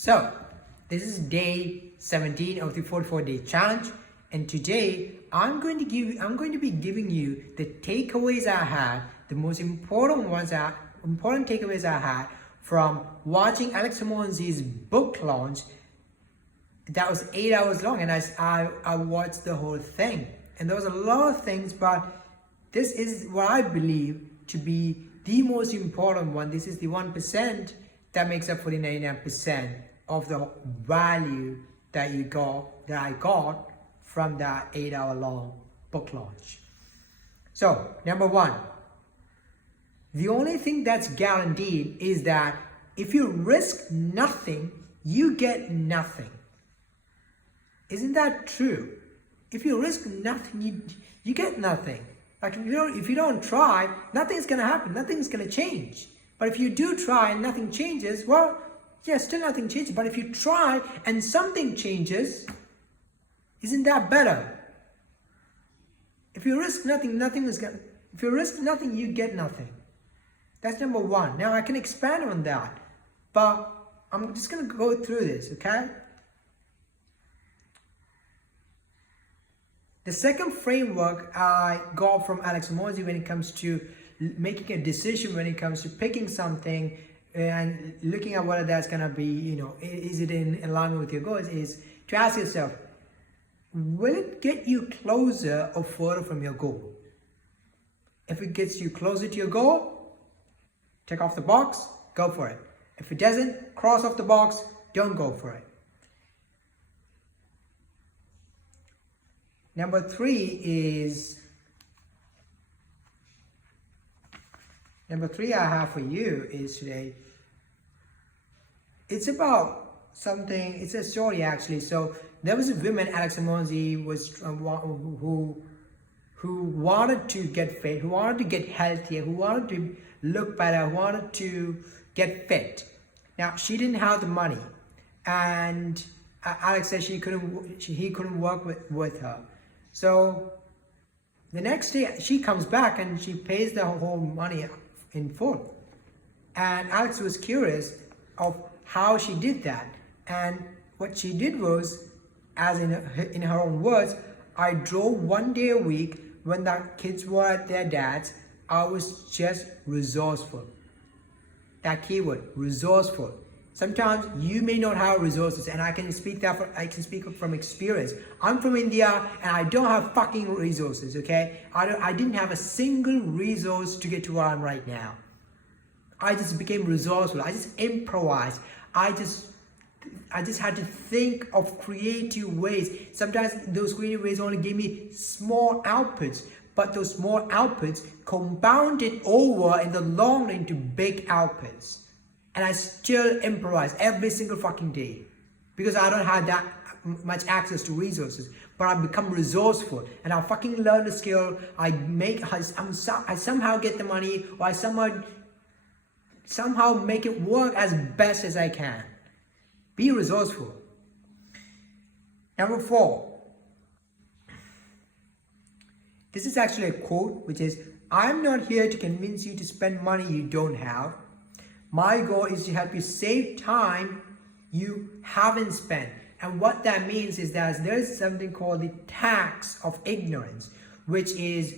So this is day 17 of the 44-day challenge, and today I'm going to be giving you the takeaways I had, the most important takeaways I had from watching Alex Harmozi's book launch. That was 8 hours long, and I watched the whole thing, and there was a lot of things, but this is what I believe to be the most important one. This is the 1% that makes up for the 99% of the value that I got from that 8-hour long book launch. So, number one, the only thing that's guaranteed is that if you risk nothing, you get nothing. Isn't that true? If you risk nothing, you get nothing. Like if you don't try, nothing's gonna happen, nothing's gonna change. But if you do try and nothing changes, well, yeah, still nothing changes. But if you try and something changes, isn't that better? If you risk nothing, if you risk nothing, you get nothing. That's number one. Now I can expand on that, but I'm just gonna go through this, okay? The second framework I got from Alex Harmozi when it comes to making a decision, when it comes to picking something and looking at whether that's gonna be, is it in alignment with your goals, is to ask yourself, will it get you closer or further from your goal? If it gets you closer to your goal, check off the box, go for it. If it doesn't, cross off the box, don't go for it. Number three I have for you is today, it's about something, it's a story actually. So there was a woman, Alex Harmozi, who wanted to get fit, who wanted to get healthier, who wanted to look better, who wanted to get fit. Now, she didn't have the money, and Alex said he couldn't work with her. So the next day she comes back and she pays the whole money in full. And Alex was curious of how she did that. And what she did was, as in her own words, I drove 1 day a week when the kids were at their dad's. I was just resourceful. That keyword, resourceful. Sometimes you may not have resources, and I can speak from experience. I'm from India and I don't have fucking resources, okay? I didn't have a single resource to get to where I am right now. I just became resourceful. I just improvised. I just had to think of creative ways. Sometimes those creative ways only gave me small outputs, but those small outputs compounded over in the long run into big outputs. And I still improvise every single fucking day because I don't have that much access to resources, but I've become resourceful and I fucking learn the skill. I somehow get the money, or I somehow make it work as best as I can. Be resourceful. Number 4. This is actually a quote, which is, I'm not here to convince you to spend money you don't have. My goal is to help you save time you haven't spent. And what that means is that there's something called the tax of ignorance, which is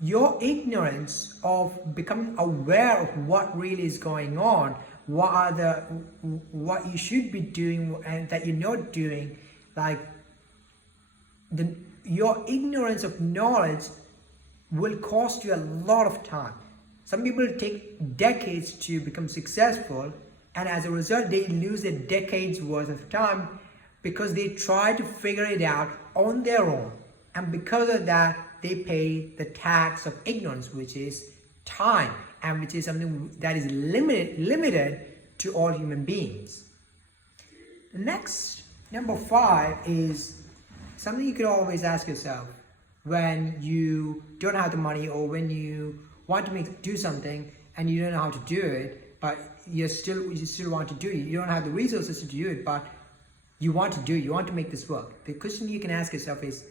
your ignorance of becoming aware of what really is going on, what you should be doing and that you're not doing. Like your ignorance of knowledge will cost you a lot of time. Some people take decades to become successful, and as a result, they lose a decade's worth of time because they try to figure it out on their own. And because of that, they pay the tax of ignorance, which is time, and which is something that is limited to all human beings. The next, number 5, is something you could always ask yourself when you don't have the money, or when you want to do something and you don't know how to do it, but you still want to do it. You don't have the resources to do it, but you want to do it. You want to make this work. The question you can ask yourself is,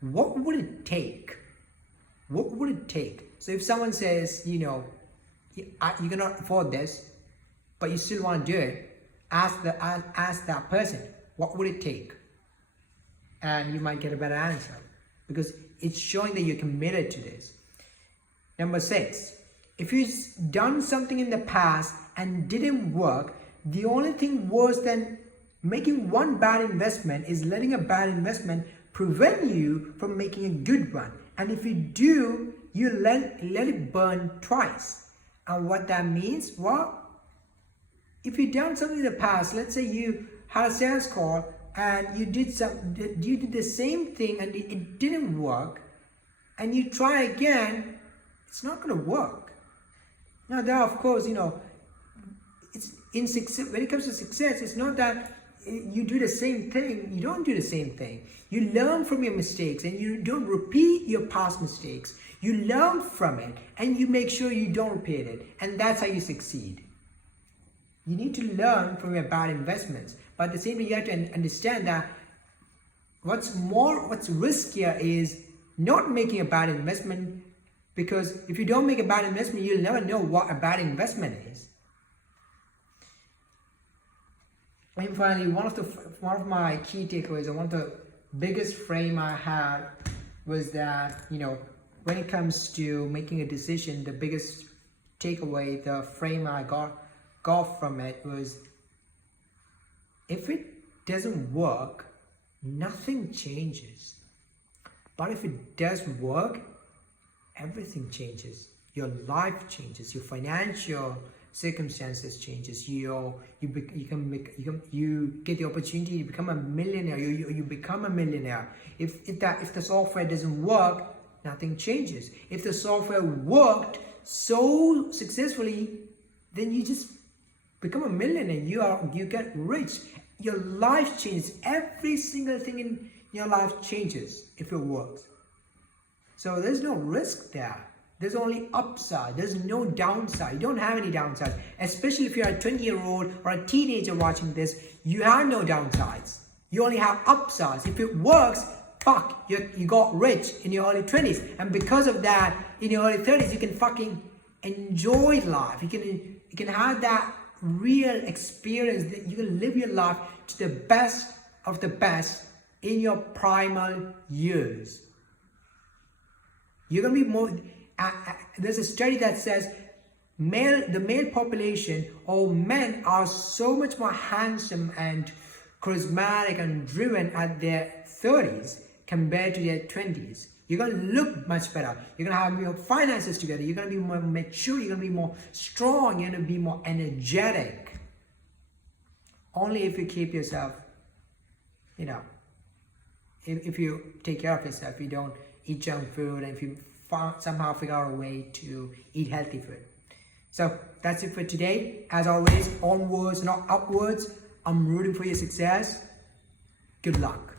what would it take? What would it take? So if someone says, you cannot afford this, but you still want to do it, ask that person, what would it take? And you might get a better answer because it's showing that you're committed to this. Number 6, if you've done something in the past and didn't work, the only thing worse than making one bad investment is letting a bad investment prevent you from making a good one. And if you do, you let it burn twice. And what that means, well, if you've done something in the past, let's say you had a sales call and you did the same thing and it didn't work, and you try again, it's not going to work. Now, there are, of course, it's in success. When it comes to success, it's not that you do the same thing. You don't do the same thing. You learn from your mistakes and you don't repeat your past mistakes. You learn from it and you make sure you don't repeat it. And that's how you succeed. You need to learn from your bad investments. But at the same time, you have to understand that what's riskier is not making a bad investment, because if you don't make a bad investment, you'll never know what a bad investment is. And finally, one of my key takeaways, or one of the biggest frame I had was that, when it comes to making a decision, the biggest takeaway, the frame I got from it was, if it doesn't work, nothing changes. But if it does work, everything changes. Your life changes. Your financial circumstances changes. You get the opportunity to become a millionaire. You become a millionaire. If the software doesn't work, nothing changes. If the software worked so successfully, then you just become a millionaire. You get rich. Your life changes. Every single thing in your life changes if it works. So there's no risk there. There's only upside. There's no downside. You don't have any downside. Especially if you're a 20-year-old or a teenager watching this, you have no downsides. You only have upsides. If it works, fuck, you got rich in your early 20s. And because of that, in your early 30s, you can fucking enjoy life. You can have that real experience, that you can live your life to the best of the best in your primal years. You're going to be more... there's a study that says the male population, or men, are so much more handsome and charismatic and driven at their 30s compared to their 20s. You're going to look much better. You're going to have your finances together. You're going to be more mature. You're going to be more strong. You're going to be more energetic. Only if you keep yourself, if you take care of yourself, you don't eat junk food, and if you somehow figure out a way to eat healthy food. So that's it for today. As always, onwards, not upwards. I'm rooting for your success. Good luck.